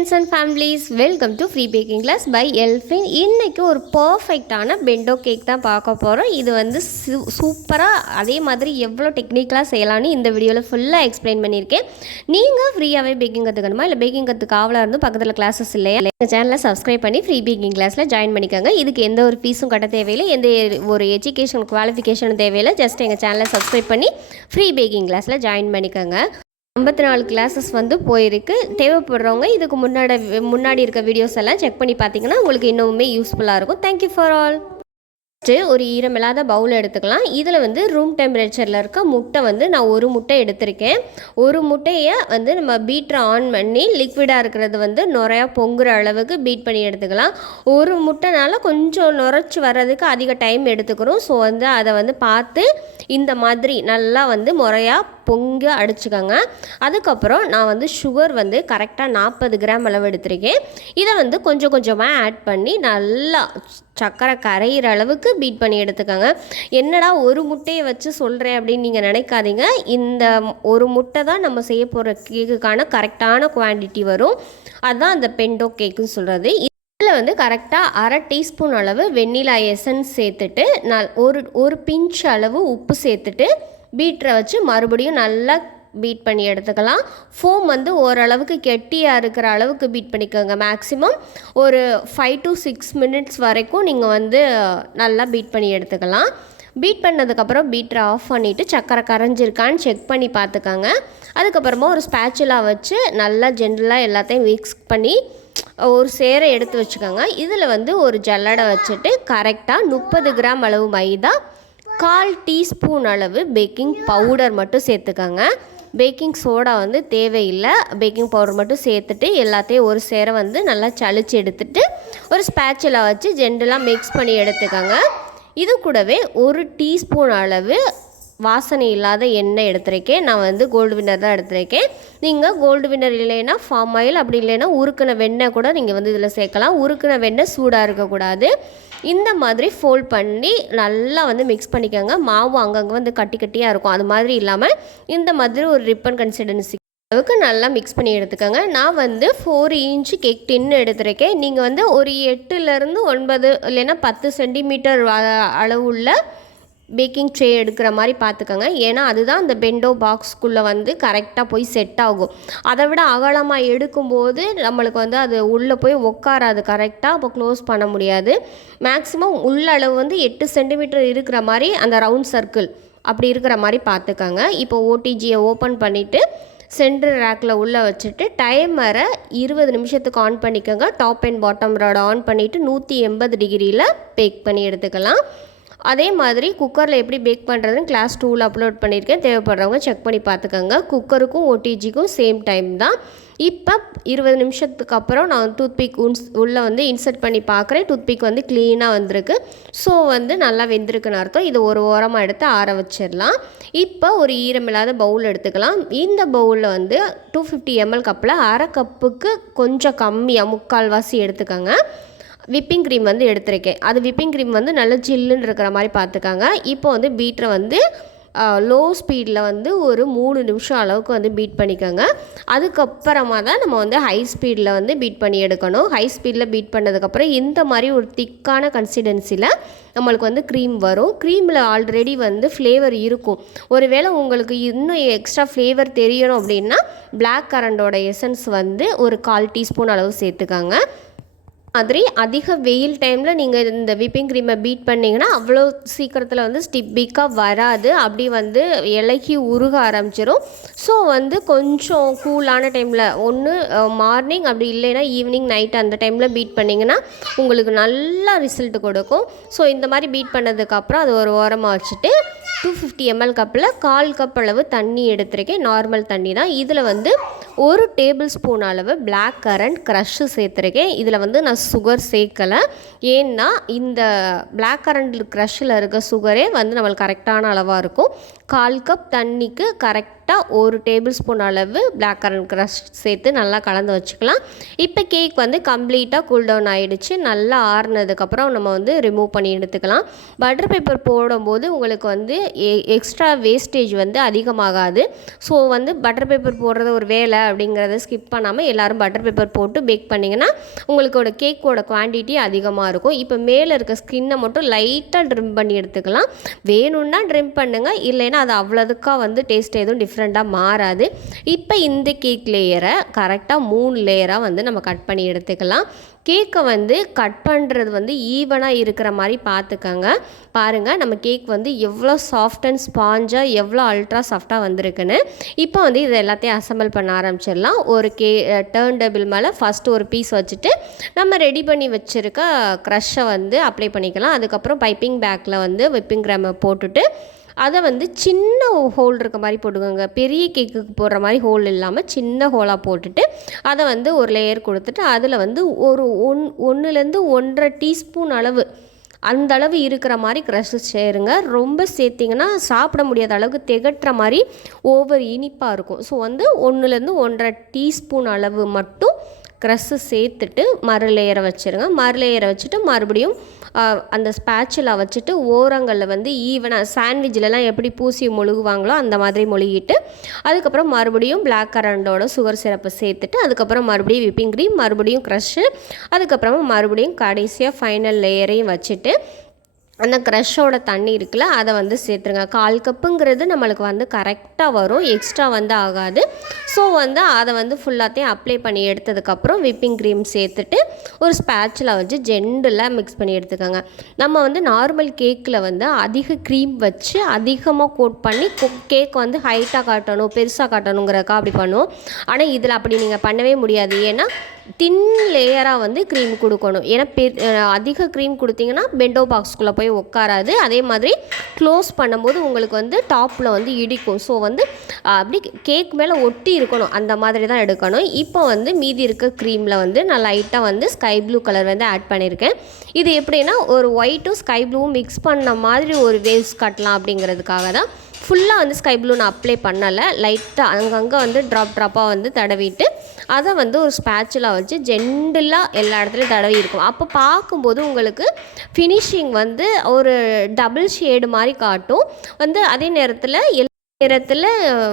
friends and families, welcome to free baking class by Elfin. இன்னைக்கு ஒரு பர்ஃபெக்ட்டான bento cake தான் பார்க்க போகிறோம். இது வந்து சூப்பராக அதே மாதிரி எவ்வளோ டெக்னிக்கலாக செய்யலான்னு இந்த வீடியோவில் ஃபுல்லாக எக்ஸ்பிளைன் பண்ணியிருக்கேன். நீங்கள் ஃப்ரீயாகவே பேக்கிங் கற்றுக்கணுமா இல்லை பேக்கிங் கற்றுக்க ஆவலாக இருந்து பக்கத்தில் கிளாஸஸ் இல்லையா எங்கள் சேனலை சப்ஸ்கிரைப் பண்ணி ஃப்ரீ பேக்கிங் கிளாஸில் ஜாயின் பண்ணிக்கோங்க. இதுக்கு எந்த ஒரு ஃபீஸும் கட்ட தேவையில்லை, எந்த ஒரு எஜுகேஷன் குவாலிஃபிகேஷனும் தேவையில்லை. ஜஸ்ட் எங்கள் சேனலை சப்ஸ்கிரைப் பண்ணி ஃப்ரீ பேக்கிங் கிளாஸில் ஜாயின் பண்ணிக்கோங்க. 54 கிளாஸஸ் வந்து போயிருக்கு. தேவைப்படுறவங்க இதுக்கு முன்னாடி இருக்க வீடியோஸ் எல்லாம் செக் பண்ணி பார்த்தீங்கன்னா உங்களுக்கு இன்னுமே யூஸ்ஃபுல்லாக இருக்கும். Thank you for all. ஒரு ஈரமில்லாத பவுல் எடுத்துக்கலாம். இதில் வந்து ரூம் டெம்பரேச்சரில் இருக்க முட்டை வந்து நான் ஒரு முட்டை எடுத்திருக்கேன். ஒரு முட்டையை வந்து நம்ம பீட்டரை ஆன் பண்ணி லிக்விடாக இருக்கிறது வந்து நுரையா பொங்குற அளவுக்கு பீட் பண்ணி எடுத்துக்கலாம். ஒரு முட்டைனால கொஞ்சம் நுரைச்சி வர்றதுக்கு அதிக டைம் எடுத்துக்கிறோம். ஸோ வந்து அதை வந்து பார்த்து இந்த மாதிரி நல்லா வந்து முறையாக பொங்க அடிச்சுக்கோங்க. அதுக்கப்புறம் நான் வந்து சுகர் வந்து கரெக்டாக 40 கிராம் அளவு எடுத்திருக்கேன். இதை வந்து கொஞ்சம் கொஞ்சமாக ஆட் பண்ணி நல்லா சர்க்கரை கரையிற அளவுக்கு பீட் பண்ணி எடுத்துக்கோங்க. என்னடா ஒரு முட்டையை வச்சு சொல்கிறேன் அப்படின்னு நீங்கள் நினைக்காதீங்க. இந்த ஒரு முட்டை தான் நம்ம செய்ய போகிற கேக்குக்கான கரெக்டான குவான்டிட்டி வரும். அதுதான் அந்த பெண்டோ கேக்குன்னு சொல்கிறது. இதில் வந்து கரெக்டாக 1/2 டீஸ்பூன் அளவு வெண்ணிலா எசன்ஸ் சேர்த்துட்டு ஒரு பிஞ்ச் அளவு உப்பு சேர்த்துட்டு பீட்டரை வச்சு மறுபடியும் நல்லா பீட் பண்ணி எடுத்துக்கலாம். ஃபோம் வந்து ஓரளவுக்கு கெட்டியாக இருக்கிற அளவுக்கு பீட் பண்ணிக்கோங்க. மேக்ஸிமம் ஒரு 5 to 6 மினிட்ஸ் வரைக்கும் நீங்கள் வந்து நல்லா பீட் பண்ணி எடுத்துக்கலாம். பீட் பண்ணதுக்கப்புறம் பீட்டரை ஆஃப் பண்ணிவிட்டு சக்கரை கரைஞ்சிருக்கான்னு செக் பண்ணி பார்த்துக்கோங்க. அதுக்கப்புறமா ஒரு ஸ்பேச்சுலா வச்சு நல்லா ஜென்ரலாக எல்லாத்தையும் மிக்ஸ் பண்ணி ஒரு சேரை எடுத்து வச்சுக்கோங்க. இதில் வந்து ஒரு ஜல்லடை வச்சுட்டு கரெக்டாக 30 கிராம் அளவு மைதா, 1/4 டீஸ்பூன் அளவு பேக்கிங் பவுடர் மட்டும் சேர்த்துக்கோங்க. பேக்கிங் சோடா வந்து தேவையில்லை. பேக்கிங் பவுடர் மட்டும் சேர்த்துட்டு எல்லாத்தையும் ஒரு சேரை வந்து நல்லா சளிச்சு எடுத்துட்டு ஒரு ஸ்பேச்சுலா வச்சு ஜென்ரலாக மிக்ஸ் பண்ணி எடுத்துக்கோங்க. இது கூடவே 1 டீஸ்பூன் அளவு வாசனை இல்லாத எண்ணெய் எடுத்துருக்கேன். நான் வந்து கோல்டு வின்னர் தான் எடுத்துருக்கேன். நீங்கள் கோல்டு வின்னர் இல்லைன்னா ஃபார்ம் ஆயில், அப்படி இல்லைன்னா உருக்கின வெண்ணெய் கூட நீங்கள் வந்து இதில் சேர்க்கலாம். உருக்கின வெண்ணெய் சூடாக இருக்கக்கூடாது. இந்த மாதிரி ஃபோல்ட் பண்ணி நல்லா வந்து மிக்ஸ் பண்ணிக்கோங்க. மாவு அங்கங்கே வந்து கட்டி கட்டியாக இருக்கும். அது மாதிரி இல்லாமல் இந்த மாதிரி ஒரு ரிப்பன் கன்சிஸ்டன்சி அளவுக்கு நல்லா மிக்ஸ் பண்ணி எடுத்துக்கோங்க. நான் வந்து 4 இன்ச் கேக் டின்னு எடுத்துருக்கேன். நீங்கள் வந்து ஒரு 8லேருந்து 9 இல்லைன்னா 10 சென்டிமீட்டர் அளவுள்ள பேக்கிங் ட்ரே எடுக்கிற மாதிரி பார்த்துக்கோங்க. ஏன்னா அதுதான் அந்த பெண்டோ பாக்ஸ்க்குள்ளே வந்து கரெக்டாக போய் செட் ஆகும். அதை விட அகலமாக எடுக்கும்போது நம்மளுக்கு வந்து அது உள்ளே போய் உட்காராது கரெக்டாக. அப்போ க்ளோஸ் பண்ண முடியாது. மேக்ஸிமம் உள்ளளவு வந்து 8 சென்டிமீட்டர் இருக்கிற மாதிரி அந்த ரவுண்ட் சர்க்கிள் அப்படி இருக்கிற மாதிரி பார்த்துக்கோங்க. இப்போ ஓடிஜியை ஓப்பன் பண்ணிவிட்டு சென்டர் ரேக்கில் உள்ளே வச்சுட்டு டைமரை 20 நிமிஷத்துக்கு ஆன் பண்ணிக்கோங்க. Top and bottom rod on பண்ணிவிட்டு 180 டிகிரியில் பேக் பண்ணி எடுத்துக்கலாம். அதே மாதிரி குக்கரில் எப்படி பேக் பண்ணுறதுன்னு கிளாஸ் 2ல் அப்லோட் பண்ணியிருக்கேன். தேவைப்படுறவங்க செக் பண்ணி பார்த்துக்கோங்க. குக்கருக்கும் ஓடிஜிக்கும் சேம் டைம் தான். இப்போ 20 நிமிஷத்துக்கு அப்புறம் நான் டூத்பிக் உள்ளே வந்து இன்சர்ட் பண்ணி பார்க்குறேன். டூத்பிக் வந்து க்ளீனாக வந்திருக்கு. ஸோ வந்து நல்லா வெந்திருக்குன்னு அர்த்தம். இது ஒரு ஓரமாக எடுத்து ஆற வச்சிடலாம். இப்போ ஒரு ஈரமில்லாத பவுல் எடுத்துக்கலாம். இந்த பவுலில் வந்து 250 ml கப்பில் 1/2 கப்புக்கு கொஞ்சம் கம்மியாக 3/4 வாசி எடுத்துக்கோங்க. விப்பிங் க்ரீம் வந்து எடுத்திருக்கேன். அது விப்பிங் க்ரீம் வந்து நல்லா ஜில்லுன்னு இருக்கிற மாதிரி பார்த்துக்காங்க. இப்போ வந்து பீட்டரை வந்து லோ ஸ்பீடில் வந்து ஒரு 3 நிமிஷம் அளவுக்கு வந்து பீட் பண்ணிக்கோங்க. அதுக்கப்புறமா தான் நம்ம வந்து ஹை ஸ்பீடில் வந்து பீட் பண்ணி எடுக்கணும். ஹை ஸ்பீடில் பீட் பண்ணதுக்கப்புறம் இந்த மாதிரி ஒரு திக்கான கன்சிஸ்டன்சியில் நம்மளுக்கு வந்து க்ரீம் வரும். க்ரீமில் ஆல்ரெடி வந்து ஃப்ளேவர் இருக்கும். ஒருவேளை உங்களுக்கு இன்னும் எக்ஸ்ட்ரா ஃப்ளேவர் தெரியணும் அப்படின்னா பிளாக் கரண்டோட எசன்ஸ் வந்து ஒரு 1/4 டீஸ்பூன் அளவு சேர்த்துக்காங்க. மாதிரி அதிக வெயில் டைமில் நீங்கள் இந்த விப்பிங் க்ரீமை பீட் பண்ணிங்கன்னா அவ்வளோ சீக்கிரத்தில் வந்து ஸ்டிப்பிக்காக வராது. அப்படி வந்து இலகி உருக ஆரம்பிச்சிடும். ஸோ வந்து கொஞ்சம் கூலான டைமில் ஒன்று மார்னிங் அப்படி இல்லைன்னா ஈவினிங் நைட் அந்த டைமில் பீட் பண்ணிங்கன்னா உங்களுக்கு நல்லா ரிசல்ட் கொடுக்கும். ஸோ இந்த மாதிரி பீட் பண்ணதுக்கப்புறம் அது ஒரு ஓரமாக வச்சுட்டு 250 ml கப்பில் 1/4 கப் அளவு தண்ணி எடுத்திருக்கேன். நார்மல் தண்ணி தான். இதில் வந்து 1 டேபிள் ஸ்பூன் அளவு பிளாக் கரண்ட் க்ரஷ்ஷு சேர்த்துருக்கேன். இதில் வந்து நான் சுகர் சேர்க்கலை. ஏன்னா இந்த பிளாக் கரண்ட் க்ரஷ்ஷில் இருக்க சுகரே வந்து நம்மளுக்கு கரெக்டான அளவாக இருக்கும். 1/4 கப் தண்ணிக்கு கரெக்டாக 1 டேபிள் ஸ்பூன் அளவு பிளாக் கரண்ட் க்ரஷ் சேர்த்து நல்லா கலந்து வச்சுக்கலாம். இப்போ கேக் வந்து கம்ப்ளீட்டாக கூல் டவுன் ஆகிடுச்சு. நல்லா ஆறுனதுக்கப்புறம் நம்ம வந்து ரிமூவ் பண்ணி எடுத்துக்கலாம். பட்டர் பேப்பர் போடும்போது உங்களுக்கு வந்து எக்ஸ்ட்ரா வேஸ்டேஜ் வந்து அதிகமாகாது. ஸோ வந்து பட்டர் பேப்பர் போடுறது ஒரு வேலை அப்படிங்கிறத ஸ்கிப் பண்ணாமல் எல்லோரும் பட்டர் பேப்பர் போட்டு பேக் பண்ணிங்கன்னா உங்களுக்கோட கேக்கோட குவான்டிட்டி அதிகமாக இருக்கும். இப்போ மேலே இருக்க ஸ்கின்னை மட்டும் லைட்டாக ட்ரிம் பண்ணி எடுத்துக்கலாம். வேணும்னா ட்ரிம் பண்ணுங்கள், இல்லைன்னா அது அவ்வளோதுக்காக வந்து டேஸ்ட் எதுவும் டிஃப்ரெண்ட்டாக மாறாது. இப்போ இந்த கேக் லேயரை கரெக்டாக 3 லேயராக வந்து நம்ம கட் பண்ணி எடுத்துக்கலாம். கேக்கை வந்து கட் பண்ணுறது வந்து ஈவனாக இருக்கிற மாதிரி பார்த்துக்கங்க. பாருங்கள் நம்ம கேக் வந்து எவ்வளோ சாஃப்ட் அண்ட் ஸ்பாஞ்சாக எவ்வளோ அல்ட்ரா சாஃப்டாக வந்திருக்குன்னு. இப்போ வந்து இதை எல்லாத்தையும் அசம்பிள் பண்ண ஆரம்பிச்சிடலாம். ஒரு டர்ன் டேபிள் மேலே ஃபஸ்ட்டு ஒரு பீஸ் வச்சுட்டு நம்ம ரெடி பண்ணி வச்சுருக்க க்ரஷ்ஷை வந்து அப்ளை பண்ணிக்கலாம். அதுக்கப்புறம் பைப்பிங் பேக்கில் வந்து விப்பிங் கிரீமை போட்டுட்டு அதை வந்து சின்ன ஹோல் இருக்க மாதிரி போட்டுக்கோங்க. பெரிய கேக்குக்கு போடுற மாதிரி ஹோல் இல்லாமல் சின்ன ஹோலாக போட்டுட்டு அதை வந்து ஒரு லேயர் கொடுத்துட்டு அதில் வந்து ஒரு 1லேருந்து 1.5 டீஸ்பூன் அளவு அந்த அளவு இருக்கிற மாதிரி க்ரஷ் சேருங்க. ரொம்ப சேர்த்திங்கன்னா சாப்பிட முடியாத அளவுக்கு திகட்டுற மாதிரி ஓவர் இனிப்பாக இருக்கும். ஸோ வந்து 1லேருந்து 1.5 டீஸ்பூன் அளவு மட்டும் க்ரஷ்ஷு சேர்த்துட்டு மறு லேயரை வச்சுருங்க. மறு லேயரை வச்சுட்டு மறுபடியும் அந்த ஸ்பேட்சுலா வச்சுட்டு ஓரங்களில் வந்து ஈவனாக சாண்ட்விட்ஜிலலாம் எப்படி பூசி மொழுகுவாங்களோ அந்த மாதிரி மொழுகிட்டு அதுக்கப்புறம் மறுபடியும் பிளாக் கரண்டோட சுகர் சிரப்பை சேர்த்துட்டு அதுக்கப்புறம் மறுபடியும் விப்பிங் க்ரீம், மறுபடியும் க்ரஷ்ஷு, அதுக்கப்புறமா மறுபடியும் கடைசியாக ஃபைனல் லேயரையும் வச்சுட்டு அந்த க்ரஷ்ஷோட தண்ணி இருக்குல்ல அதை வந்து சேர்த்துருங்க. 1/4 கப்புங்கிறது நம்மளுக்கு வந்து கரெக்டாக வரும், எக்ஸ்ட்ரா வந்து ஆகாது. ஸோ வந்து அதை வந்து ஃபுல்லாத்தையும் அப்ளை பண்ணி எடுத்ததுக்கப்புறம் விப்பிங் க்ரீம் சேர்த்துட்டு ஒரு ஸ்பேட்சில் வச்சு ஜென்டலாக மிக்ஸ் பண்ணி எடுத்துக்கோங்க. நம்ம வந்து நார்மல் கேக்கில் வந்து அதிக க்ரீம் வச்சு அதிகமாக கோட் பண்ணி கேக் வந்து ஹைட்டாக காட்டணும் பெருசாக காட்டணுங்கிறக்கா அப்படி பண்ணுவோம். ஆனால் இதில் அப்படி நீங்கள் பண்ணவே முடியாது. ஏன்னா தின் லேயராக வந்து க்ரீம் கொடுக்கணும். ஏன்னா அதிக க்ரீம் கொடுத்தீங்கன்னா பெண்டோ பாக்ஸ்குள்ளே போய் உட்காராது. அதே மாதிரி க்ளோஸ் பண்ணும்போது உங்களுக்கு வந்து டாப்பில் வந்து இடிக்கும். ஸோ வந்து அப்படி கேக் மேலே ஒட்டி இருக்கணும், அந்த மாதிரி தான் எடுக்கணும். இப்போ வந்து மீதி இருக்க க்ரீமில் வந்து நான் லைட்டாக வந்து ஸ்கை ப்ளூ கலர் வந்து ஆட் பண்ணியிருக்கேன். இது எப்படின்னா ஒரு ஒயிட்டும் ஸ்கை ப்ளூவும் மிக்ஸ் பண்ண மாதிரி ஒரு வேவ்ஸ் காட்டலாம் அப்படிங்கிறதுக்காக தான். ஃபுல்லாக வந்து ஸ்கை ப்ளூ நான் அப்ளை பண்ணலை, லைட்டாக அங்கங்கே வந்து ட்ராப்பாக வந்து தடவிட்டு அதை வந்து ஒரு ஸ்பேட்சுலா வச்சு ஜென்டலாக எல்லா இடத்துலையும் தடவி இருக்கும். அப்போ பார்க்கும்போது உங்களுக்கு ஃபினிஷிங் வந்து ஒரு டபுள் ஷேடு மாதிரி காட்டும். வந்து அதே நேரத்தில்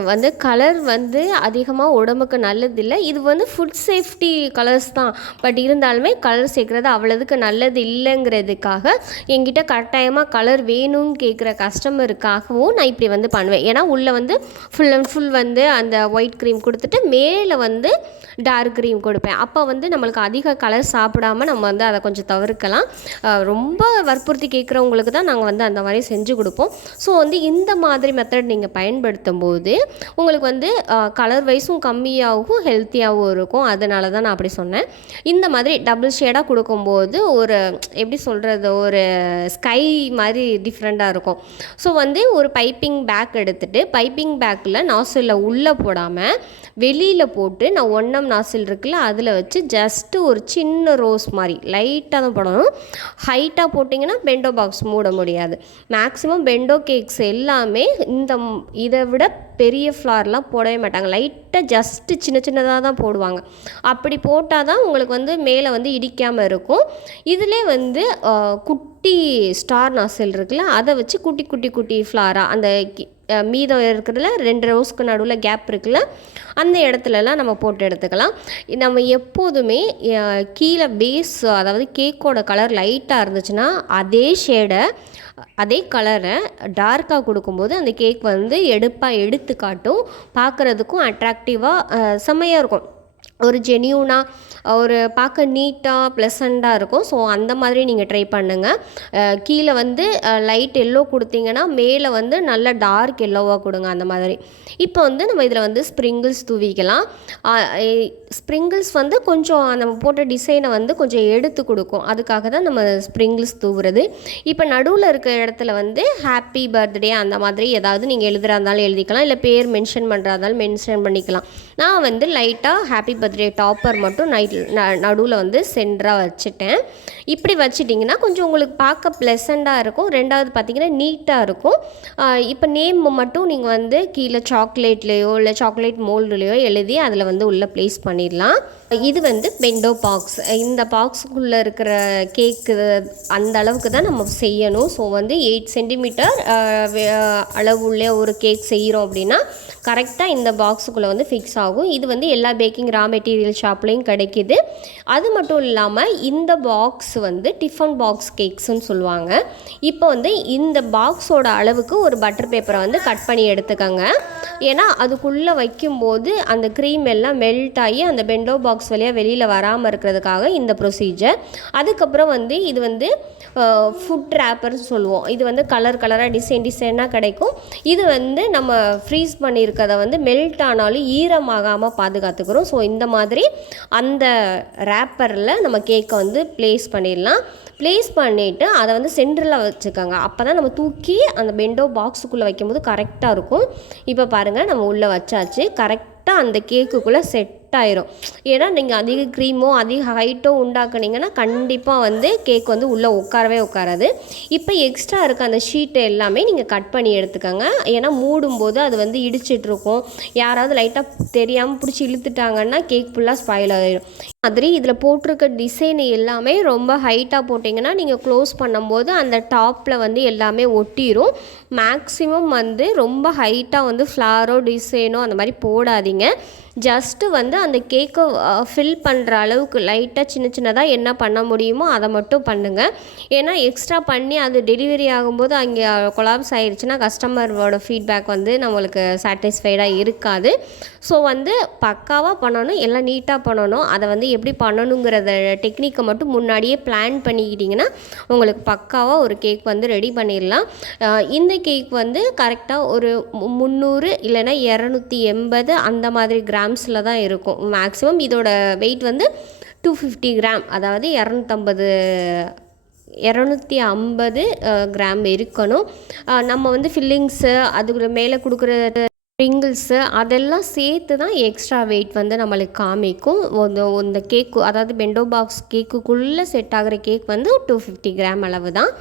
வந்து கலர் வந்து அதிகமாக உடம்புக்கு நல்லதில்லை. இது வந்து ஃபுட் சேஃப்டி கலர்ஸ் தான், பட் இருந்தாலுமே கலர் சேர்க்குறது அவ்வளோதுக்கு நல்லது இல்லைங்கிறதுக்காக என்கிட்ட கட்டாயமாக கலர் வேணும்னு கேட்குற கஸ்டமருக்காகவும் நான் இப்படி வந்து பண்ணுவேன். ஏன்னா உள்ளே வந்து ஃபுல் அண்ட் ஃபுல் வந்து அந்த ஒயிட் க்ரீம் கொடுத்துட்டு மேலே வந்து டார்க் க்ரீம் கொடுப்பேன். அப்போ வந்து நம்மளுக்கு அதிக கலர் சாப்பிடாமல் நம்ம வந்து அதை கொஞ்சம் தவிர்க்கலாம். ரொம்ப வற்புறுத்தி கேட்குறவங்களுக்கு தான் நாங்கள் வந்து அந்த மாதிரி செஞ்சு கொடுப்போம். ஸோ வந்து இந்த மாதிரி மெத்தட் நீங்கள் பயன்படுத்தும் போது உங்களுக்கு வந்து கலர் வைஸும் கம்மியாகவும் ஹெல்த்தியாகவும் இருக்கும். அதனால தான் நான் அப்படி சொன்னேன். இந்த மாதிரி டபுள் ஷேடாக கொடுக்கும்போது ஒரு எப்படி சொல்கிறது, ஒரு ஸ்கை மாதிரி டிஃப்ரெண்ட்டாக இருக்கும். ஸோ வந்து ஒரு பைப்பிங் பேக் எடுத்துகிட்டு பைப்பிங் பேக்கில் நாசிலில் உள்ளே போடாமல் வெளியில் போட்டு நான் 1M நாசில் இருக்குல்ல அதில் வச்சு ஜஸ்ட்டு ஒரு சின்ன ரோஸ் மாதிரி லைட்டாக தான் போடணும். ஹைட்டாக போட்டிங்கன்னா பெண்டோ பாக்ஸ் மூட முடியாது. மேக்ஸிமம் பெண்டோ கேக்ஸ் எல்லாமே இதை விட பெரிய ஃப்ளார்லாம் போடவே மாட்டாங்க. லைட்டாக ஜஸ்ட்டு சின்ன சின்னதாக தான் போடுவாங்க. அப்படி போட்டால் தான் உங்களுக்கு வந்து மேலே வந்து இடிக்காமல் இருக்கும். இதிலே வந்து குட்டி ஸ்டார் நாசில் இருக்குல்ல அதை வச்சு குட்டி குட்டி குட்டி ஃப்ளாராக அந்த மீதம் இருக்கிறதுல 2 ரோஸ்க்கு நடுவில் கேப் இருக்குல்ல அந்த இடத்துலலாம் நம்ம போட்டு எடுத்துக்கலாம். நம்ம எப்போதுமே கீழே பேஸ் அதாவது கேக்கோட கலர் லைட்டாக இருந்துச்சுன்னா அதே கலரை டார்க்காக கொடுக்கும்போது அந்த கேக் வந்து எடுத்து காட்டும், பார்க்குறதுக்கும் அட்ராக்டிவாக செம்மையாக இருக்கும். ஒரு ஜென்யூனாக ஒரு பார்க்க நீட்டாக ப்ளசண்ட்டாக இருக்கும். ஸோ அந்த மாதிரி நீங்கள் ட்ரை பண்ணுங்கள். கீழே வந்து லைட் எல்லோ கொடுத்தீங்கன்னா மேலே வந்து நல்ல டார்க் எல்லோவாக கொடுங்க அந்த மாதிரி. இப்போ வந்து நம்ம இதில் வந்து ஸ்ப்ரிங்கிள்ஸ் தூவிக்கலாம். ஸ்ப்ரிங்கிள்ஸ் வந்து கொஞ்சம் நம்ம போட்ட டிசைனை வந்து கொஞ்சம் எடுத்து கொடுக்கும், அதுக்காக தான் நம்ம ஸ்ப்ரிங்கிள்ஸ் தூவுறது. இப்போ நடுவில் இருக்க இடத்துல வந்து ஹாப்பி பர்த்டே அந்த மாதிரி ஏதாவது நீங்கள் எழுதுறா இருந்தாலும் எழுதிக்கலாம், இல்லை பேர் மென்ஷன் பண்ணுறா இருந்தாலும் மென்ஷன் பண்ணிக்கலாம். நான் வந்து லைட்டாக ஹாப்பி பர்த்டே டாப்பர் மட்டும் நடுவில் வந்து சென்டராக வச்சுட்டேன். இப்படி வச்சிட்டிங்கன்னா கொஞ்சம் உங்களுக்கு பார்க்க ப்ளசண்ட்டாக இருக்கும். ரெண்டாவது பார்த்திங்கன்னா நீட்டாக இருக்கும். இப்போ நேம் மட்டும் நீங்கள் வந்து கீழே சாக்லேட்லேயோ இல்லை சாக்லேட் மோல்டுலேயோ எழுதி அதில் வந்து உள்ளே ப்ளேஸ் பண்ணிடலாம். இது வந்து பெண்டோ பாக்ஸ். இந்த பாக்ஸுக்குள்ளே இருக்கிற கேக்கு அந்த அளவுக்கு தான் நம்ம செய்யணும். ஸோ வந்து 8 சென்டிமீட்டர் அளவுள்ள ஒரு கேக் செய்கிறோம் அப்படின்னா கரெக்டாக இந்த பாக்ஸுக்குள்ளே வந்து ஃபிக்ஸ் ஆகும். இது வந்து எல்லா பேக்கிங் ரா மெட்டீரியல் ஷாப்லேயும் கிடைக்கிது. அது மட்டும் இல்லாமல் இந்த பாக்ஸ் வந்து டிஃபன் பாக்ஸ் கேக்ஸ்ன்னு சொல்லுவாங்க. இப்போ வந்து இந்த பாக்ஸோட அளவுக்கு ஒரு பட்டர் பேப்பரை வந்து கட் பண்ணி எடுத்துக்கோங்க. ஏன்னா அதுக்குள்ளே வைக்கும்போது அந்த க்ரீம் எல்லாம் மெல்ட் ஆகி அந்த பெண்டோ பாக்ஸ் வழியாக வெளியில் வராமல் இருக்கிறதுக்காக இந்த ப்ரொசீஜர். அதுக்கப்புறம் வந்து இது வந்து ஃபுட் ரேப்பர்னு சொல்லுவோம். இது வந்து கலராக டிசைனாக கிடைக்கும். இது வந்து நம்ம ஃப்ரீஸ் பண்ணியிருக்கதை வந்து மெல்ட் ஆனாலும் ஈரமாகாமல் பாதுகாத்துக்கிறோம். ஸோ இந்த மாதிரி அந்த ரேப்பரில் நம்ம கேக்கை வந்து ப்ளேஸ் பண்ணிடலாம். ப்ளேஸ் பண்ணிவிட்டு அதை வந்து சென்டரில் வச்சுக்கோங்க. அப்போ தான் நம்ம தூக்கி அந்த பெண்டோ பாக்ஸுக்குள்ளே வைக்கும்போது கரெக்டாக இருக்கும். இப்போ பாருங்கள், நம்ம உள்ளே வச்சாச்சு. கரெக்டாக அந்த கேக்குக்குள்ளே செட் ஆயிரும். ஏன்னா நீங்கள் அதிக க்ரீமோ அதிக ஹைட்டோ உண்டாக்குனீங்கன்னா கண்டிப்பாக வந்து கேக் வந்து உள்ளே உட்காராது. இப்போ எக்ஸ்ட்ரா இருக்க அந்த ஷீட்டை எல்லாமே நீங்கள் கட் பண்ணி எடுத்துக்கோங்க. ஏன்னா மூடும்போது அது வந்து இடிச்சிட்ருக்கும். யாராவது லைட்டாக தெரியாமல் பிடிச்சி இழுத்துட்டாங்கன்னா கேக் ஃபுல்லாக ஸ்பாயில் ஆகிடும். மாதிரி இதில் போட்டிருக்க டிசைன் எல்லாமே ரொம்ப ஹைட்டாக போட்டிங்கன்னா நீங்கள் க்ளோஸ் பண்ணும்போது அந்த டாப்பில் வந்து எல்லாமே ஒட்டிடும். மேக்ஸிமம் வந்து ரொம்ப ஹைட்டாக வந்து ஃப்ளாரோ டிசைனோ அந்த மாதிரி போடாதீங்க. ஜஸ்ட்டு வந்து அந்த கேக்கை ஃபில் பண்ணுற அளவுக்கு லைட்டாக சின்னதாக என்ன பண்ண முடியுமோ அதை மட்டும் பண்ணுங்கள். ஏன்னா எக்ஸ்ட்ரா பண்ணி அது டெலிவரி ஆகும்போது அங்கே கொலாப்ஸ் ஆகிடுச்சுன்னா கஸ்டமரோட ஃபீட்பேக் வந்து நம்மளுக்கு சாட்டிஸ்ஃபைடாக இருக்காது. ஸோ வந்து பக்காவாக பண்ணணும், எல்லாம் நீட்டாக பண்ணணும். அதை வந்து எப்படி பண்ணணுங்கிறத டெக்னிக்கை மட்டும் முன்னாடியே பிளான் பண்ணிக்கிட்டிங்கன்னா உங்களுக்கு பக்காவாக ஒரு கேக் வந்து ரெடி பண்ணிடலாம். இந்த கேக் வந்து கரெக்டாக ஒரு 300 இல்லைன்னா 280 அந்த மாதிரி கிராம்ஸில் தான் இருக்கும் மேக்ஸிமம். இதோட வெயிட் வந்து 250 கிராம், அதாவது 250 கிராம் இருக்கணும். நம்ம வந்து ஃபில்லிங்ஸு அதுக்கு மேலே கொடுக்குற ஸ்ப்ரிங்கிள்ஸு அதெல்லாம் சேர்த்து தான் எக்ஸ்ட்ரா வெயிட் வந்து நம்மளுக்கு காமிக்கும். இந்த கேக்கு, அதாவது பெண்டோ பாக்ஸ் கேக்குக்குள்ளே செட் ஆகிற கேக் வந்து 250 கிராம் அளவு தான்.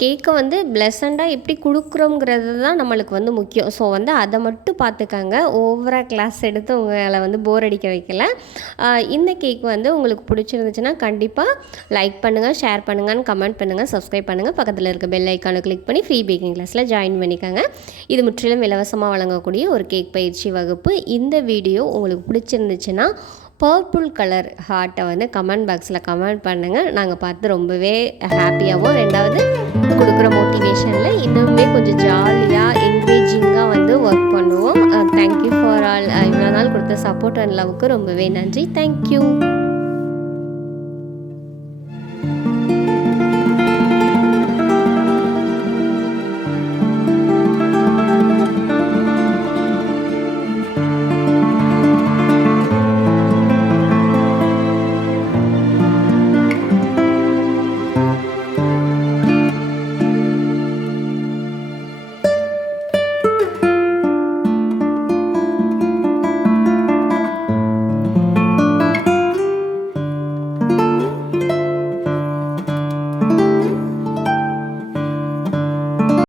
கேக்கை வந்து ப்ளசண்ட்டாக எப்படி கொடுக்குறோங்கிறது தான் நம்மளுக்கு வந்து முக்கியம். ஸோ வந்து அதை மட்டும் பார்த்துக்கங்க. ஓவராக கிளாஸ் எடுத்து உங்களை வந்து போர் அடிக்க வைக்கல. இந்த கேக் வந்து உங்களுக்கு பிடிச்சிருந்துச்சுன்னா கண்டிப்பாக லைக் பண்ணுங்கள், ஷேர் பண்ணுங்கன்னு கமெண்ட் பண்ணுங்கள், சப்ஸ்கிரைப் பண்ணுங்கள். பக்கத்தில் இருக்க பெல் ஐக்கானை கிளிக் பண்ணி ஃப்ரீ பேக்கிங் கிளாஸில் ஜாயின் பண்ணிக்கோங்க. இது முற்றிலும் இலவசமாக வழங்கக்கூடிய ஒரு கேக் பயிற்சி வகுப்பு. இந்த வீடியோ உங்களுக்கு பிடிச்சிருந்துச்சுன்னா பர்பிள் கலர் ஹார்ட்டை வந்து கமெண்ட் பாக்ஸில் கமெண்ட் பண்ணுங்கள். நாங்கள் பார்த்து ரொம்பவே ஹாப்பியாகவும், ரெண்டாவது கொடுக்குற மோட்டிவேஷனில் இன்னுமே கொஞ்சம் ஜாலியாக என்கரேஜிங்காக வந்து ஒர்க் பண்ணுவோம். Thank you for all. இவ்வளோ நாள் கொடுத்த சப்போர்ட் அண்ட் லவ்வுக்கு ரொம்பவே நன்றி. தேங்க்யூ.